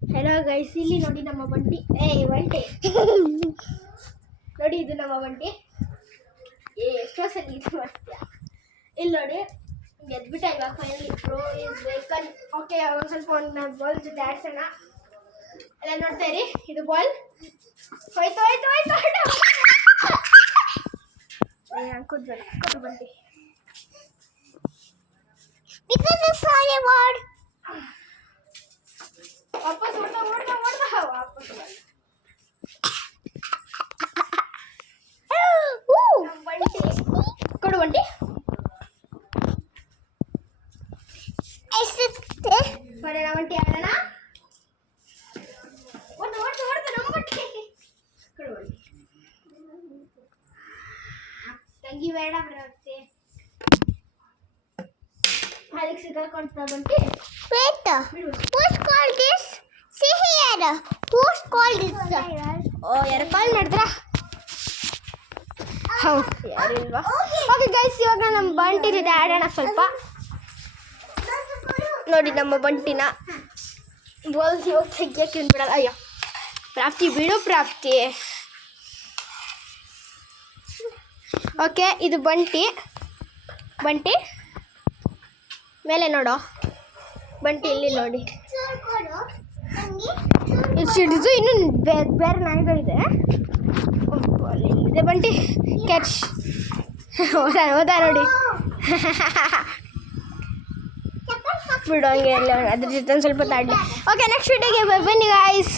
Hello guys, ಇಲ್ಲಿ ನೋಡಿ ನಮ್ಮ ಬಂಟಿ. ಬಂಟಿ ನೋಡಿ, ಇದು ನಮ್ಮ ಬಂಟಿ. ಎಷ್ಟೋ ಸಲ ಇದು ಮಾಡ್ತೀಯ. ಇಲ್ಲಿ ನೋಡಿ, ಗೆದ್ಬಿಟ್ಟ ಇವಾಗ finally. Pro is vehicle. Okay, ಒಂದು ಸ್ವಲ್ಪ ಒಂದು ಬಾಲ್ ಜೊತೆ ಆಡ್ಸೋಣ. ಎಲ್ಲ ನೋಡ್ತಾ ಇರಿ. ಇದು ಬಾಲ್ ಹೋಯ್ತು ಹೋಯ್ತು ಹೋಯ್ತು ಕೂದ್ಬೇಡ, ಕೂತು ಬಂಟಿ. ವಾಪಸ್ ಓಡ್ದ ವಾಪಸ್ ಬಂಟಿ ಕೊಡು ಬಂಟಿ. ಬರೋಣ ಬಂಟಿ, ಆಡೋಣ. ಓಡ್ದು ನಮ್ಮ ಬಂಟಿ ಕೊಡು ಬಂಟಿ. ತಂಗಿ ಬೇಡ ಬರುತ್ತೆ. ಅದಕ್ಕೆ ಸಿಗಾಕೊಂತ ಬಂಟಿ. Wait, who's called this? See here, who's called this? ಯಾರು ಕಾಲ್ ಮಾಡಿದ್ರ? ಹೌದು, ಯಾರಿಲ್ವಾ? ಓಕೆ ಗೈಸ್, ಇವಾಗ ನಮ್ಮ ಬಂಟಿ ಜೊತೆ ಆಡೋಣ ಸ್ವಲ್ಪ. ನೋಡಿ ನಮ್ಮ ಬಂಟಿನ ಬಾಲ್ ಇವಾಗ ತೆಗಿಯಕ್ಕೆ ಬಿಡಲ್ಲ. ಅಯ್ಯೋ ಪ್ರಾಪ್ತಿ, ಬಿಡು ಪ್ರಾಪ್ತಿ. ಓಕೆ, ಇದು ಬಂಟಿ. ಬಂಟಿ ಮೇಲೆ ನೋಡೋ, ಬಂಟಿ ಇಲ್ಲಿ ನೋಡಿ. ಇದು ಇನ್ನೂ ಬೇರೆ ನಾಯಿಗಳಿದೆ. ಇದೆ ಬಂಟಿ, ಕ್ಯಾಚ್. ಹೋದ ನೋಡಿ. ಬಿಡು ಹಂಗೆ ಅದ್ರ ಜೊತೆ ಒಂದು ಸ್ವಲ್ಪ ತಾಡಲಿ. ಓಕೆ, ನೆಕ್ಸ್ಟ್ ವಿಡಿಯೋಗೆ ಬನ್ನಿ ಗಾಯ್ಸ್.